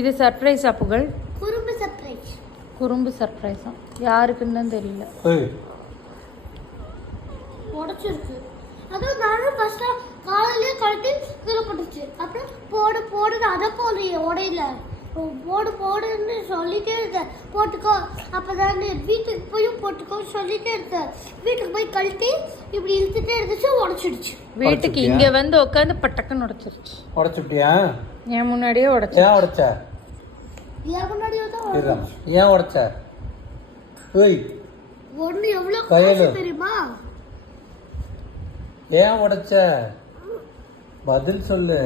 இது சர்ப்ரைஸா புகழ்? குறும்பு சர்ப்ரைஸ். குறும்பு சர்ப்ரைஸா? யாருக்குன்னு தான் தெரியல. உடைச்சிருக்கு. அதுவும் நானும் ஃபர்ஸ்ட் காலையிலே கழட்டி கீழே போட்டுச்சு. அப்புறம் போடு போடுன்னு அதை போடுறிய உடையில போடு போடுன்னு சொல்லிட்டே இருக்கேன். போட்டுக்கோ அப்போதான் வீட்டுக்கு போய் போட்டுக்கோ சொல்லிட்டே இருக்கேன். வீட்டுக்கு போய் கழட்டி இப்படி இழுத்துட்டே இருந்துச்சு, உடைச்சிடுச்சு. வீட்டுக்கு இங்க வந்து உட்காந்து பட்டக்குன்னு உடைச்சிருச்சு. உடைச்சுட்டியா? என் முன்னாடியே உடைச்சு. ஏன் உடைச்ச? என் முன்னாடியே தான். ஏன் உடைச்ச? ஏய் ஒண்ணு எவ்வளவு காசு தெரியுமா? ஏன் உடைச்ச? பதில் சொல்லு.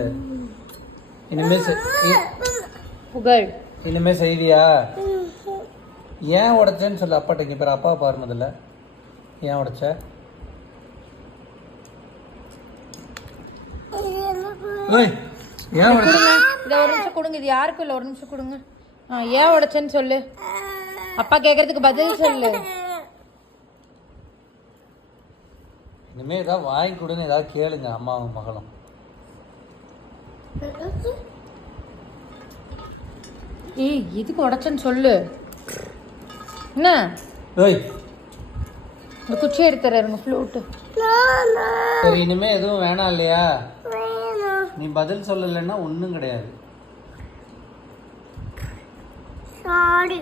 புகழ் இனிமே செய்தியா? ஏன் உடைச்சேன்னு சொல்லு. அப்பாட்ட இங்க பேர் அப்பா பாரு முதல்ல. ஏன் உடைச்ச? ஏன் உடைச்ச? இத ஒரு நிமிஷம் கொடுங்க. இது யாருக்கும் இல்ல, ஒரு நிமிஷம் கொடுங்க. ஏன் உடைச்சேன்னு சொல்லு. அப்பா கேக்குறதுக்கு பதில் சொல்லு. இனிமே ஏதாவது வாங்கி கொடுன்னு ஏதாவது கேளுங்க அம்மாவும் மகளும். ஏய் எதுக்கு உடைச்சேன்னு சொல்லு. என்ன இந்த குச்சி எடுத்துறாருங்க ஃப்ளூட்டு. சரி இனிமே எதுவும் வேணாம் இல்லையா? நீ பதில் சொல்லலைன்னா ஒன்றும் கிடையாது. சாரி.